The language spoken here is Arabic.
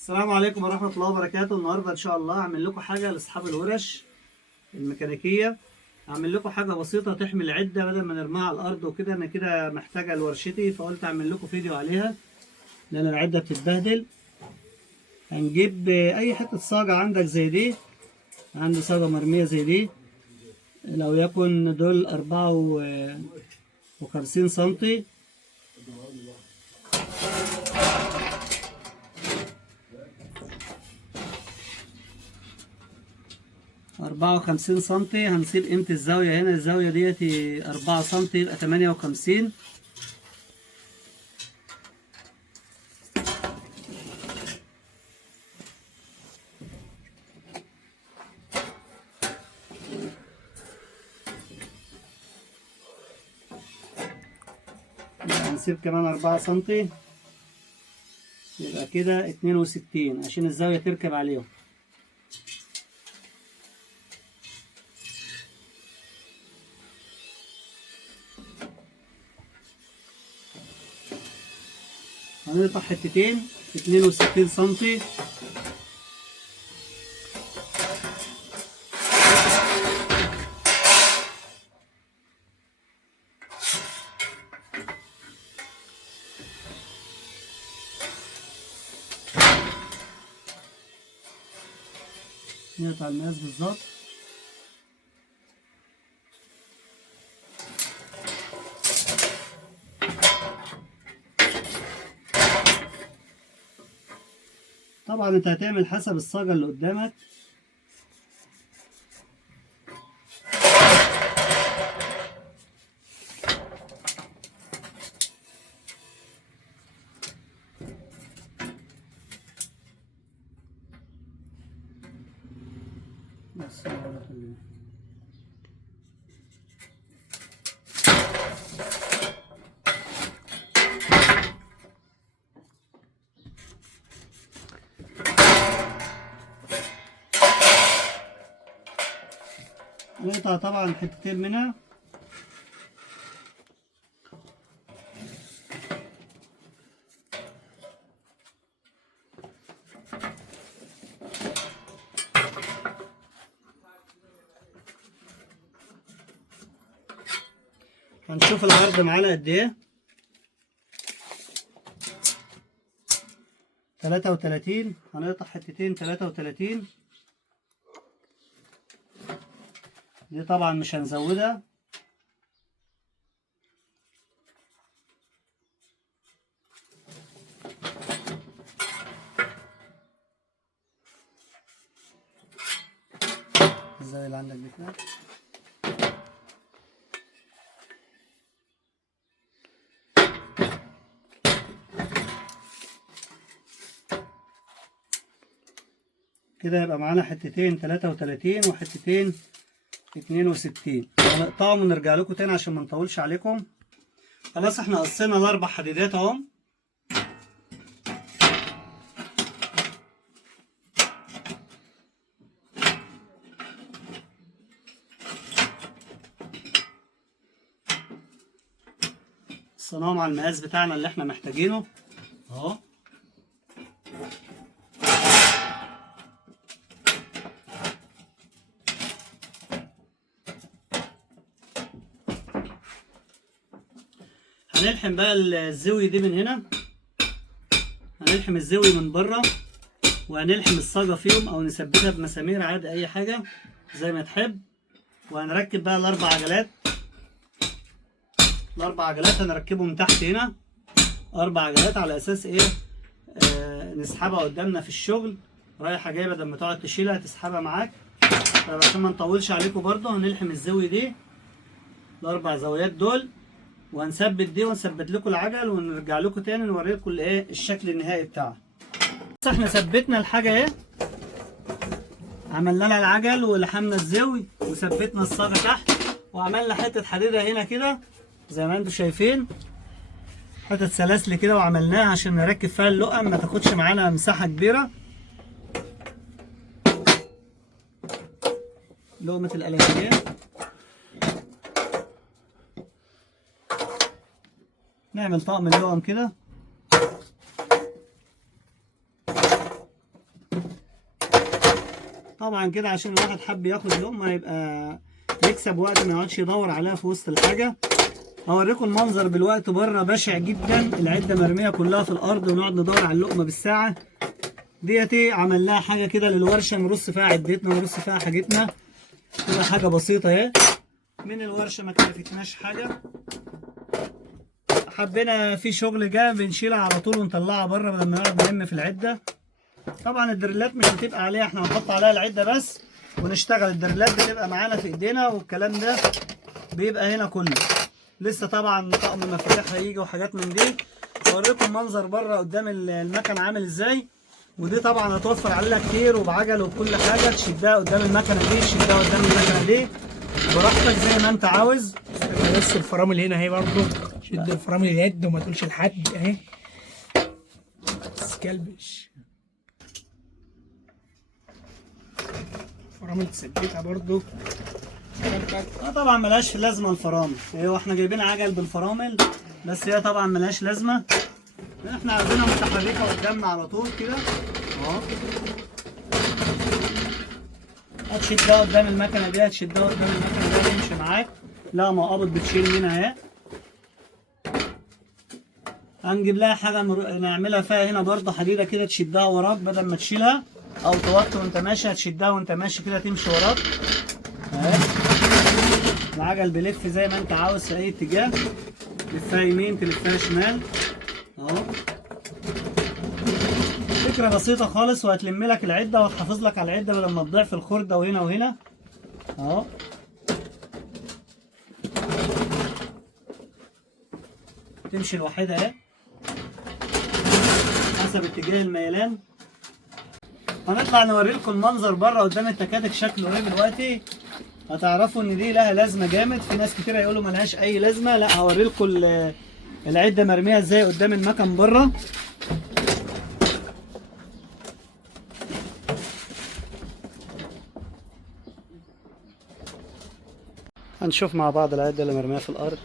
السلام عليكم ورحمة الله وبركاته. النهاردة إن شاء الله هعمل لكم حاجة لأصحاب الورش الميكانيكية. هعمل لكم حاجة بسيطة تحمي العدة بدل ما نرميها على الأرض وكده. أنا كده محتاجة لورشتي فقلت أعمل لكم فيديو عليها لأن العدة بتتبهدل. هنجيب أي حتة صاجة عندك زي دي. عندي صاجة مرمية زي دي، لو يكن دول 54 سنتي. سنتي. هنسيب قيمة الزاوية هنا، الزاوية ديتي 4 سنتي يبقى 58. هنسيب كمان 4 سنتي يبقى كده 62 عشان الزاوية تركب عليهم. هنقطع حتتين 62 سنتي. نقطع المقاس بالظبط. طبعا انت هتعمل حسب الصاجة اللي قدامك. بس نقطع طبعا حتتين منها. هنشوف العرض معانا قد ايه. 33. هنقطع حتتين 33. دي طبعا مش هنزودها. الزاوية اللي عندك دي كده. كده يبقى معانا حتتين 33 وحتتين 62. هنقطعهم ونرجع لكم تاني عشان ما نطولش عليكم. خلاص احنا قصينا الاربع حديدات اهم. قصيناهم على المقاس بتاعنا اللي احنا محتاجينه اهو. هنلحم بقى الزاوية دي من هنا. هنلحم الزاوية من بره وهنلحم الصاجة فيهم او نثبتها بمسامير عادي اي حاجة زي ما تحب. وهنركب بقى الاربع عجلات. الاربع عجلات هنركبهم تحت هنا. 4 عجلات على اساس ايه؟ نسحبها قدامنا في الشغل رايحة جاية، بدل ما تقعد تشيلها تسحبها معاك. طب عشان ما نطولش عليكم برضه هنلحم الزاوية دي، الاربع زوايات دول، وهنثبت دي ونثبت لكم العجل ونرجع لكم تاني نوريكم الايه الشكل النهائي بتاعها. بس احنا ثبتنا الحاجه اهي، عملنا لها العجل ولحمنا الزاوي وثبتنا الصاجه تحت وعملنا حته حديده هنا كده زي ما انتم شايفين، حته سلاسل كده وعملناها عشان نركب فيها اللقم ما تاخدش معانا مساحه كبيره. لقمه الالومنيوم نعمل طقم اللقم كده. طبعا كده عشان الواحد حب ياخد لقمه يبقى يكسب وقت، ما يقعدش يدور عليها في وسط الحاجه. هوريكم المنظر بالوقت بره بشع جدا، العده مرميه كلها في الارض ونقعد ندور على اللقمه بالساعه. ديتي عمل لها حاجه كده للورشه نرص فيها عدتنا ونرص فيها حاجتنا كده، حاجه بسيطه اهي من الورشه ما كلفتناش حاجه. حبينا في شغل جه بنشيلها على طول ونطلعها بره بدل ما نقعد نلم في العده. طبعا الدريلات مش بتبقى عليها، احنا هنحط عليها العده بس ونشتغل. الدريلات بتبقى معانا في ايدينا والكلام ده بيبقى هنا كله. لسه طبعا طقم مفاتيح هيجي وحاجات من دي. اوريكم منظر بره قدام المكنه عامل ازاي. ودي طبعا هتوفر علينا كتير وبعجل وبكل حاجه، تشدها قدام المكنه دي تشدها قدام المكنه دي براحتك زي ما انت عاوز. بس الفرامل هنا اهي برضه، شد الفرامل اليد وما تقولش لحد اهي. سكالبش فرامل تثبتها برضه. طبعا ملهاش لازمه الفرامل، هو احنا جايبين عجل بالفرامل بس هي طبعا ملهاش لازمه. احنا عايزينها متحركه قدامنا على طول كده اهو. هتشدها قدام المكنه دي، هتشدها قدام المكنه دي تمشي معاك. لا مقابض بتشيل منها اهي. هنجيب لها حاجه نعملها فيها هنا برضه حديده كده تشدها وراك بدل ما تشيلها او توطي وانت ماشي، هتشدها وانت ماشي كده تمشي وراك اهي. العجل بيلف زي ما انت عاوز في اي اتجاه، تلفها يمين تلفها شمال اهو. فكره بسيطه خالص وهتلم لك العده وهتحافظ لك على العده بدل ما تضيع في الخرده وهنا وهنا اهو. تمشي لوحدها اهي حسب اتجاه الميلان. هنطلع نوري لكم المنظر بره قدام التكاتك شكله ايه دلوقتي، هتعرفوا ان دي لها لازمه جامد. في ناس كتير هيقولوا ملهاش اي لازمه، لا هوري لكم العده مرميه ازاي قدام المكن بره. هنشوف مع بعض العده اللي مرميه في الارض.